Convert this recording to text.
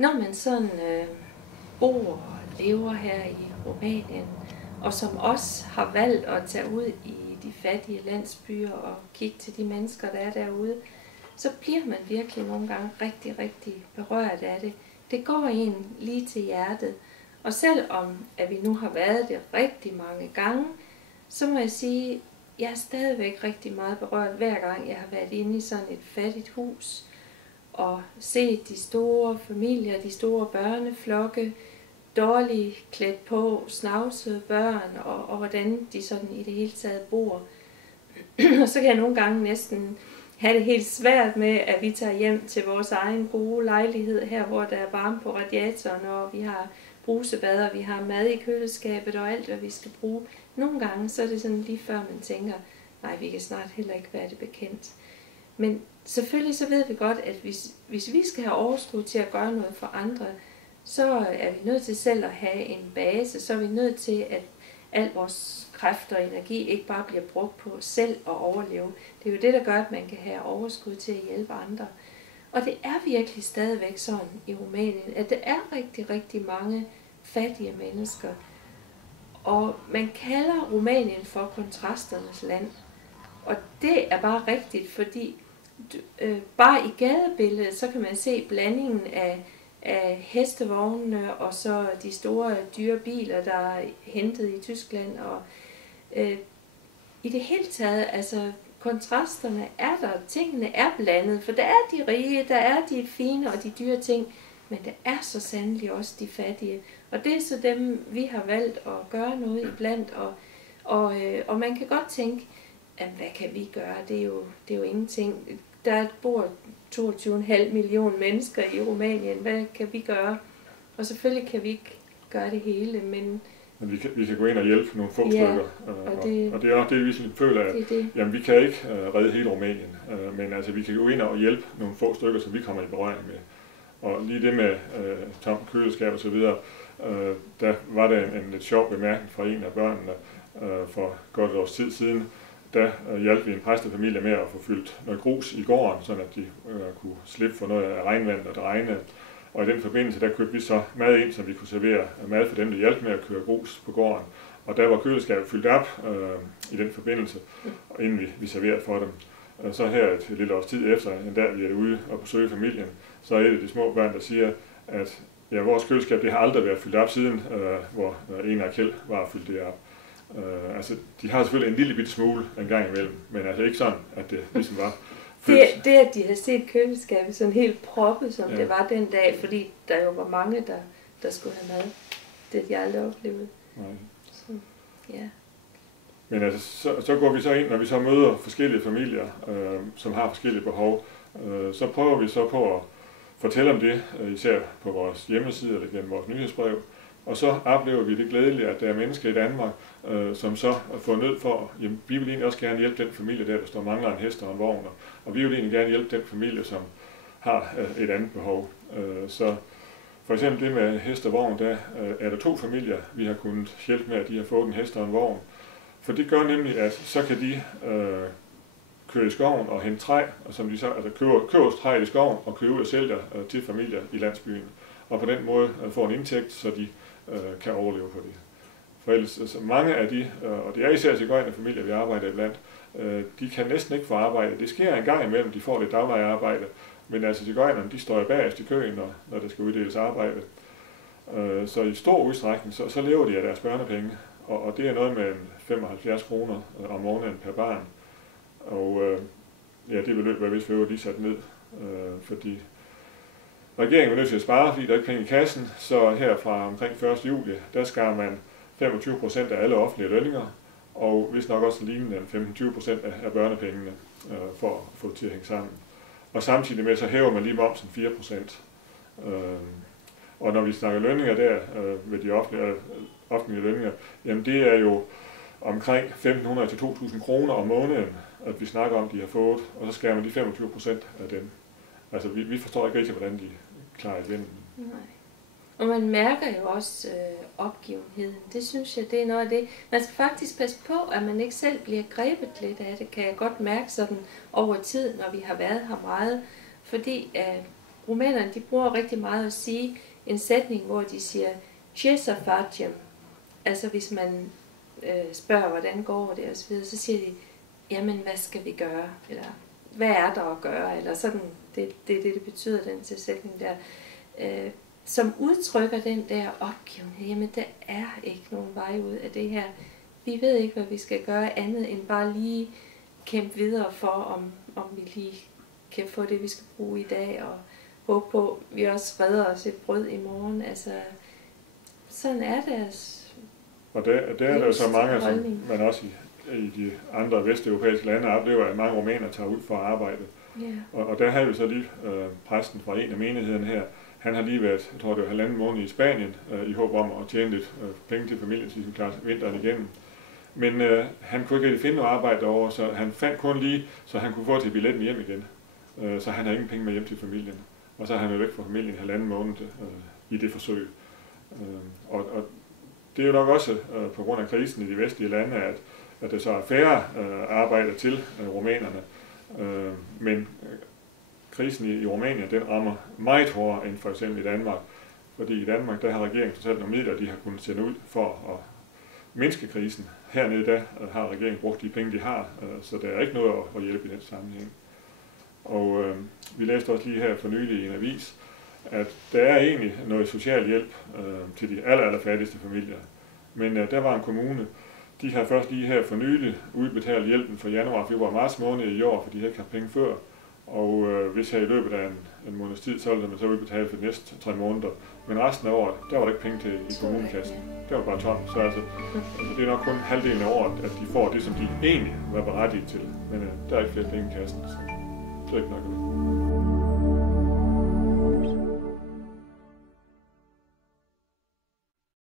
Når man sådan bor og lever her i Rumænien, og som også har valgt at tage ud i de fattige landsbyer og kigge til de mennesker, der er derude, så bliver man virkelig nogle gange rigtig, rigtig berørt af det. Det går en lige til hjertet. Og selvom at vi nu har været det rigtig mange gange, så må jeg sige, at jeg er stadigvæk rigtig meget berørt, hver gang jeg har været inde i sådan et fattigt hus, og set de store familier, de store børneflokke, dårligt klædt på, snavsede børn, og hvordan de sådan i det hele taget bor. Og så kan jeg nogle gange næsten have det helt svært med, at vi tager hjem til vores egen gode lejlighed her, hvor der er varme på radiatoren, og vi har brusebader, vi har mad i køleskabet og alt, hvad vi skal bruge. Nogle gange så er det sådan lige før man tænker, nej, vi kan snart heller ikke være det bekendt. Men selvfølgelig så ved vi godt, at hvis vi skal have overskud til at gøre noget for andre, så er vi nødt til selv at have en base, så er vi nødt til, at al vores kræfter og energi ikke bare bliver brugt på selv at overleve. Det er jo det, der gør, at man kan have overskud til at hjælpe andre. Og det er virkelig stadigvæk sådan i Rumænien, at der er rigtig, rigtig mange fattige mennesker. Og man kalder Rumænien for kontrasternes land. Og det er bare rigtigt, fordi bare i gadebilledet, så kan man se blandingen af hestevognene og så de store dyre biler, der er hentet i Tyskland. Og i det hele taget, altså kontrasterne er der, tingene er blandet, for der er de rige, der er de fine og de dyre ting, men der er så sandelig også de fattige. Og det er så dem, vi har valgt at gøre noget iblandt, og man kan godt tænke, at hvad kan vi gøre? Det er jo ingenting. Der bor 22,5 millioner mennesker i Rumænien. Hvad kan vi gøre? Og selvfølgelig kan vi ikke gøre det hele, men vi kan gå ind og hjælpe nogle få stykker. Og det er også det, vi føler, at jamen, vi kan ikke redde hele Rumænien, men altså, vi kan gå ind og hjælpe nogle få stykker, som vi kommer i berøring med. Og lige det med tomt køleskab og så videre, der var der en lidt sjov bemærkning fra en af børnene for godt et års tid siden. Der hjalp vi en præstefamilie med at få fyldt noget grus i gården, så at de kunne slippe for noget af regnvandet, og det regnede. Og i den forbindelse, der købte vi så mad ind, så vi kunne servere mad for dem, der hjalp med at køre grus på gården. Og der var køleskabet fyldt op i den forbindelse, inden vi serverede for dem. Så her et lille års tid efter, en dag vi er ude og besøge familien, så er et af de små børn, der siger, at ja, vores køleskab det har aldrig været fyldt op siden, hvor en af Kjeld var fyldt det op. Altså, de har selvfølgelig en lille bitte smule en gang imellem, men altså ikke sådan, at det ligesom var fyldt. Det, at de har set køleskabet sådan helt proppet, som det var den dag, fordi der jo var mange, der skulle have mad. Det de aldrig oplevet. Nej. Så, ja. Men altså, så går vi så ind, når vi så møder forskellige familier, som har forskellige behov, så prøver vi så på at fortælle om det, især på vores hjemmeside eller gennem vores nyhedsbrev. Og så oplever vi det glædeligt, at der er mennesker i Danmark, som så får nød for, jamen, vi vil egentlig også gerne hjælpe den familie der står mangler en hest og en vogn, og vi vil egentlig gerne hjælpe den familie, som har et andet behov. Så for eksempel det med hest og vogn, der er der 2 familier, vi har kunnet hjælpe med, at de har fået en hest og en vogn. For det gør nemlig, at så kan de køre i skoven og hente træ, og som de så altså køber træ i skoven og køber ud og sælger til familier i landsbyen. Og på den måde får en indtægt, så de kan overleve på det. For ellers, altså mange af de, og det er især sigøjnerfamilier, vi arbejder iblandt, de kan næsten ikke få arbejde. Det sker en gang imellem, de får lidt daglig arbejde, men altså sigøjnerne, de står bagerst i køen, når der skal uddeles arbejde. Så i stor udstrækning, så lever de af deres børnepenge, og det er noget med 75 kroner om måneden per barn. Og ja, det beløb er vist for lige sat ned, fordi regeringen er nødt til at spare, fordi der er ikke penge i kassen, så her fra omkring 1. juli, der skar man 25% af alle offentlige lønninger, og hvis nok også lignende 15-20% af børnepengene for at få det til at hænge sammen. Og samtidig med, så hæver man lige momsen 4%. Og når vi snakker lønninger der ved de offentlige lønninger, jamen det er jo omkring 1.500 til 2.000 kroner om måneden, at vi snakker om, de har fået, og så skærer man de 25% af dem. Altså vi forstår ikke rigtig, hvordan de klarer igen. Nej. Og man mærker jo også opgivenheden. Det synes jeg, det er noget af det. Man skal faktisk passe på, at man ikke selv bliver grebet lidt af det, kan jeg godt mærke sådan over tid, når vi har været her meget. Fordi rumænerne, de bruger rigtig meget at sige en sætning, hvor de siger, ce să facem? Altså hvis man spørger, hvordan går det, og så videre, så siger de, jamen hvad skal vi gøre? Eller hvad er der at gøre? Eller sådan, det betyder, den til sætning der. Som udtrykker den der opgivenhed, jamen der er ikke nogen vej ud af det her. Vi ved ikke, hvad vi skal gøre andet end bare lige kæmpe videre for, om vi lige kan få det, vi skal bruge i dag, og håbe på, at vi også redder os et brød i morgen. Altså, sådan er det. Altså. Og der er der jo så mange, som man også i de andre vesteuropæiske lande oplever, at mange rumænere tager ud for at arbejde. Yeah. Og der havde vi så lige præsten fra en af menighederne her. Han har lige været, jeg tror det var 1,5 måned i Spanien, i håb om at tjene lidt penge til familien, så de kunne klare vinteren igennem. Men han kunne ikke finde noget arbejde derovre, så han fandt kun lige, så han kunne få til billetten hjem igen. Så han har ingen penge med hjem til familien. Og så har han jo væk fra familien 1,5 måned i det forsøg. Og det er jo nok også på grund af krisen i de vestlige lande, at der så er færre arbejder til rumænerne. Men krisen i Rumænien, den rammer meget hårdere end for eksempel i Danmark. Fordi i Danmark, der har regeringen totalt nogle midler, de har kunnet sende ud for at mindske krisen. Hernede, der har regeringen brugt de penge, de har, så der er ikke noget at hjælpe i den sammenhæng. Og vi læste også lige her for nylig i en avis, at der er egentlig noget social hjælp til de allerfattigste familier. Men der var en kommune, de har først lige her for nylig udbetalt hjælpen for januar, februar, marts måned i år, for de havde ikke haft penge før. Og hvis her i løbet af en måneds tid, så ville man så udbetale for de næste 3 måneder. Men resten af året, der var der ikke penge til i kommunekassen. Det var bare tomt. Så altså, det er nok kun halvdelen af året, at de får det, som de egentlig var berettiget til. Men der er ikke flere penge i kassen, så det er ikke nok.